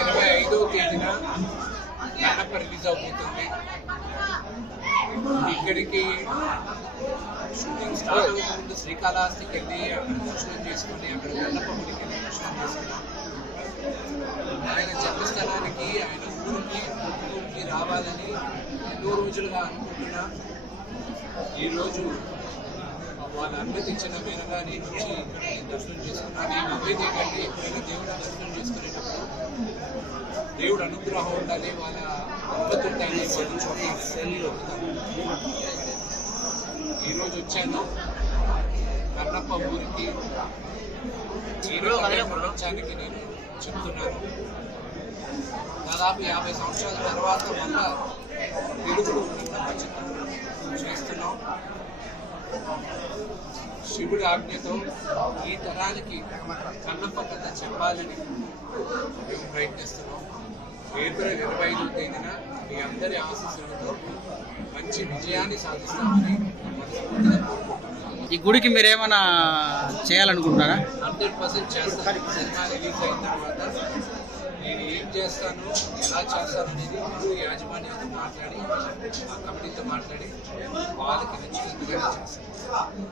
April 25వ తేదీన Kannappa release అవుతుంది. ఇక్కడికి షూటింగ్ స్టార్ట్ అవ్వక ముందు శ్రీకాళహస్తికి వెళ్ళి అక్కడ దర్శనం చేసుకుని అక్కడ కన్నప్ప గుడికి వెళ్ళి దర్శనం చేసుకున్నాం. ఆయన జన్మస్థలానికి ఆయన ఊరికి రావాలని ఎన్నో రోజులుగా అనుకుంటున్నా. ఈరోజు వాళ్ళు అనుమతించిన మేరగా నేను వచ్చి దర్శనం చేసుకున్నాను. నేను నమ్మేది ఏంటంటే ఎప్పుడైనా దేవుడు దర్శనం చేసుకునేటప్పుడు దేవుడు అనుగ్రహం ఉండాలి, వాళ్ళ అనుమతి ఉండాలి, వాళ్ళ చోట శైలిలో ఉంటాను. ఈరోజు వచ్చాను కన్నప్ప ఊరికి. ఈరోజు ప్రపంచానికి నేను చెప్తున్నాను. దాదాపు 50 సంవత్సరాల తర్వాత మళ్ళా తెలుగులో కన్నప్ప చిత్రం చేస్తున్నాం. శివుడి ఆజ్ఞతో ఈ తరానికి కన్నప్ప కథ చెప్పాలని మేము ప్రయత్నిస్తున్నాం. ఏప్రిల్ 25వ తేదీన మీ అందరి ఆశీస్సులతో మంచి విజయాన్ని సాధిస్తామని మనస్ఫూర్తిగా కోరుకుంటున్నాను. ఈ గుడికి మీరు ఏమైనా చేయాలనుకుంటున్నారా? 100% చేస్తాను. సినిమా రిలీజ్ అయిన తర్వాత నేను ఏం చేస్తాను, ఎలా చేస్తాను అనేది గుడి యాజమాన్యంతో మాట్లాడి, ఆ కమిటీతో మాట్లాడి వాళ్ళకి నచ్చినట్టుగా చేస్తాను.